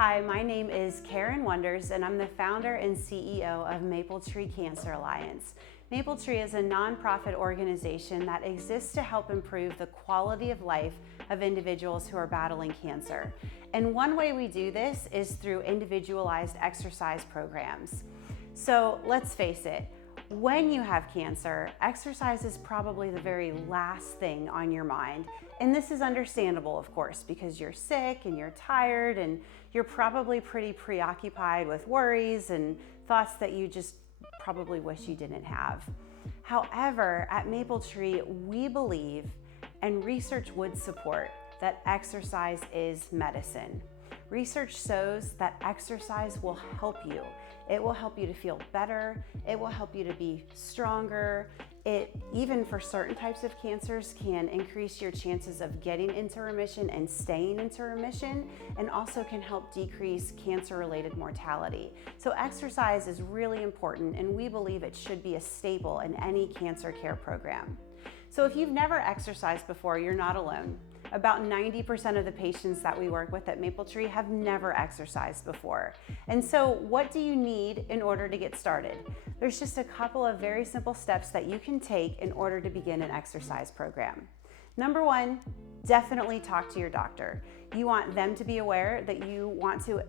Hi, my name is Karen Wonders, and I'm the founder and CEO of Maple Tree Cancer Alliance. Maple Tree is a nonprofit organization that exists to help improve the quality of life of individuals who are battling cancer. And one way we do this is through individualized exercise programs. So let's face it, when you have cancer, exercise is probably the very last thing on your mind. And this is understandable, of course, because you're sick and you're tired and you're probably pretty preoccupied with worries and thoughts that you just probably wish you didn't have. However, at Maple Tree, we believe, and research would support, that exercise is medicine. Research shows that exercise will help you. It will help you to feel better. It will help you to be stronger. It, even for certain types of cancers, can increase your chances of getting into remission and staying into remission, and also can help decrease cancer-related mortality. So exercise is really important, and we believe it should be a staple in any cancer care program. So if you've never exercised before, you're not alone. About 90% of the patients that we work with at Maple Tree have never exercised before. And so what do you need in order to get started? There's just a couple of very simple steps that you can take in order to begin an exercise program. Number one, definitely talk to your doctor. You want them to be aware that you want to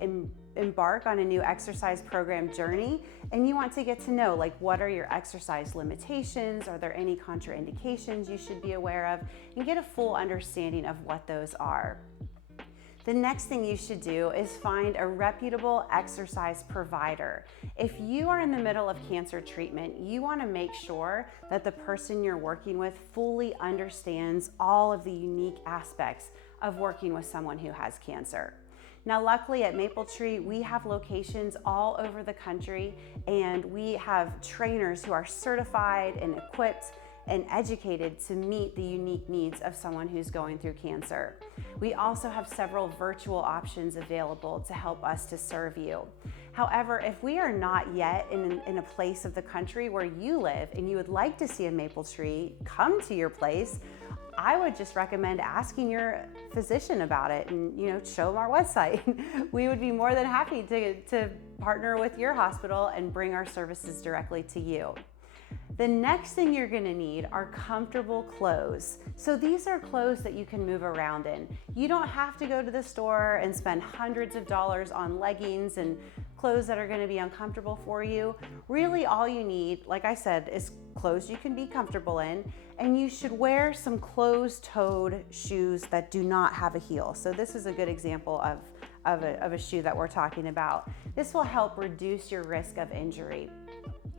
embark on a new exercise program journey, and you want to get to know, like, what are your exercise limitations? Are there any contraindications you should be aware of? And get a full understanding of what those are. The next thing you should do is find a reputable exercise provider. If you are in the middle of cancer treatment, you want to make sure that the person you're working with fully understands all of the unique aspects of working with someone who has cancer. Now, luckily at Maple Tree, we have locations all over the country, and we have trainers who are certified and equipped and educated to meet the unique needs of someone who's going through cancer. We also have several virtual options available to help us to serve you. However, if we are not yet in a place of the country where you live and you would like to see a Maple Tree come to your place, I would just recommend asking your physician about it and, show them our website. We would be more than happy to partner with your hospital and bring our services directly to you. The next thing you're gonna need are comfortable clothes. So these are clothes that you can move around in. You don't have to go to the store and spend hundreds of dollars on leggings and clothes that are gonna be uncomfortable for you. Really all you need, like I said, is clothes you can be comfortable in, and you should wear some closed-toed shoes that do not have a heel. So this is a good example of a shoe that we're talking about. This will help reduce your risk of injury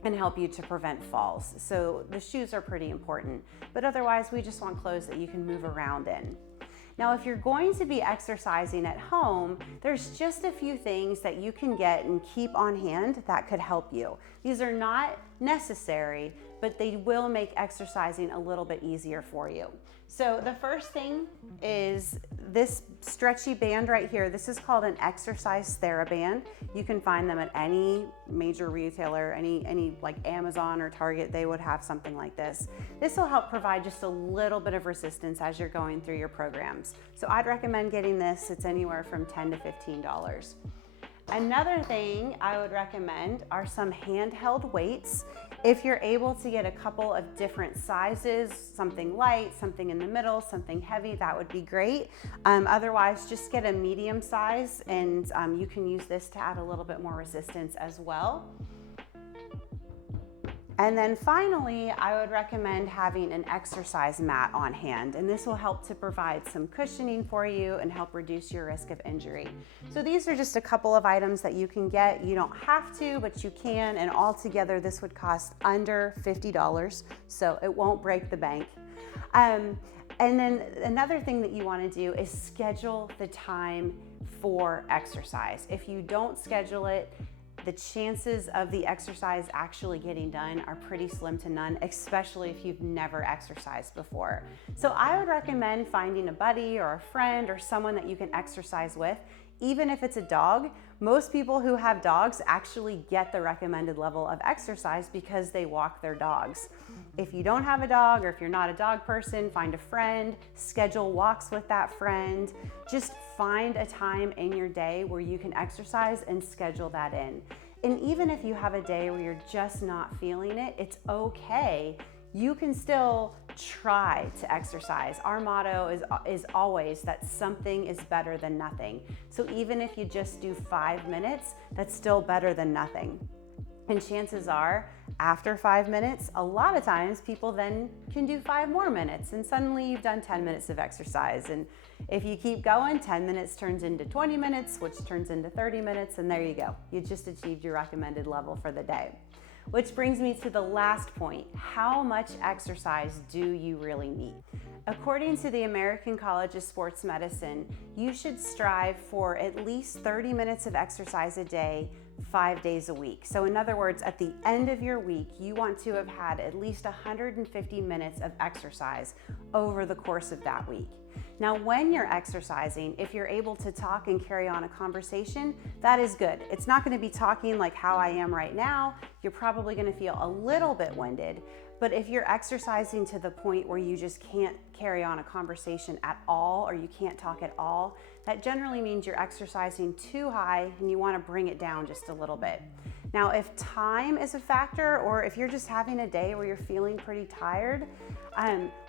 and help you to prevent falls. So the shoes are pretty important, but otherwise we just want clothes that you can move around in. Now, if you're going to be exercising at home, there's just a few things that you can get and keep on hand that could help you. These are not necessary, but they will make exercising a little bit easier for you. So the first thing is this stretchy band right here. This is called an exercise TheraBand. You can find them at any major retailer, any like Amazon or Target, they would have something like this. This will help provide just a little bit of resistance as you're going through your programs. So I'd recommend getting this. It's anywhere from $10 to $15. Another thing I would recommend are some handheld weights. If you're able to get a couple of different sizes, something light, something in the middle, something heavy, that would be great. Otherwise, just get a medium size, and you can use this to add a little bit more resistance as well. And then finally, I would recommend having an exercise mat on hand, and this will help to provide some cushioning for you and help reduce your risk of injury. So these are just a couple of items that you can get. You don't have to, but you can, and altogether this would cost under $50, so it won't break the bank. And then another thing that you want to do is schedule the time for exercise. If you don't schedule it, the chances of the exercise actually getting done are pretty slim to none, especially if you've never exercised before. So I would recommend finding a buddy or a friend or someone that you can exercise with. Even if it's a dog, most people who have dogs actually get the recommended level of exercise because they walk their dogs. If you don't have a dog, or if you're not a dog person, find a friend, schedule walks with that friend. Just find a time in your day where you can exercise and schedule that in. And even if you have a day where you're just not feeling it, it's okay. You can still try to exercise. Our motto is always that something is better than nothing. So even if you just do 5 minutes, that's still better than nothing. And chances are, after 5 minutes, a lot of times people then can do 5 more minutes, and suddenly you've done 10 minutes of exercise. And if you keep going, 10 minutes turns into 20 minutes, which turns into 30 minutes, and there you go. You just achieved your recommended level for the day. Which brings me to the last point. How much exercise do you really need? According to the American College of Sports Medicine, you should strive for at least 30 minutes of exercise a day, 5 days a week. So in other words, at the end of your week, you want to have had at least 150 minutes of exercise over the course of that week. Now, when you're exercising, if you're able to talk and carry on a conversation, that is good. It's not going to be talking like how I am right now. You're probably going to feel a little bit winded. But if you're exercising to the point where you just can't carry on a conversation at all, or you can't talk at all, that generally means you're exercising too high and you want to bring it down just a little bit. Now, if time is a factor, or if you're just having a day where you're feeling pretty tired,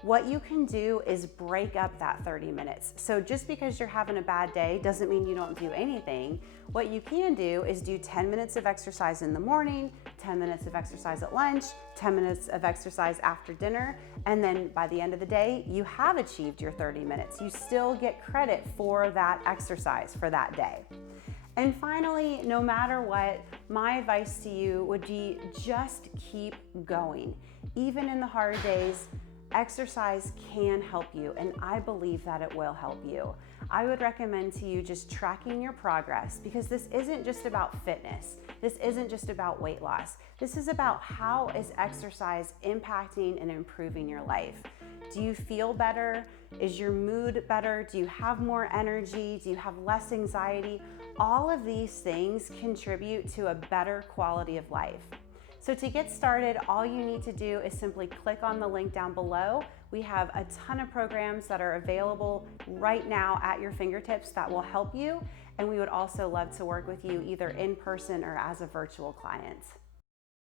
what you can do is break up that 30 minutes. So just because you're having a bad day doesn't mean you don't do anything. What you can do is do 10 minutes of exercise in the morning, 10 minutes of exercise at lunch, 10 minutes of exercise after dinner, and then by the end of the day, you have achieved your 30 minutes. You still get credit for that exercise for that day. And finally, no matter what, my advice to you would be just keep going. Even in the hard days, exercise can help you, and I believe that it will help you. I would recommend to you just tracking your progress, because this isn't just about fitness. This isn't just about weight loss. This is about how is exercise impacting and improving your life. Do you feel better? Is your mood better? Do you have more energy? Do you have less anxiety? All of these things contribute to a better quality of life. So to get started, all you need to do is simply click on the link down below. We have a ton of programs that are available right now at your fingertips that will help you. And we would also love to work with you either in person or as a virtual client.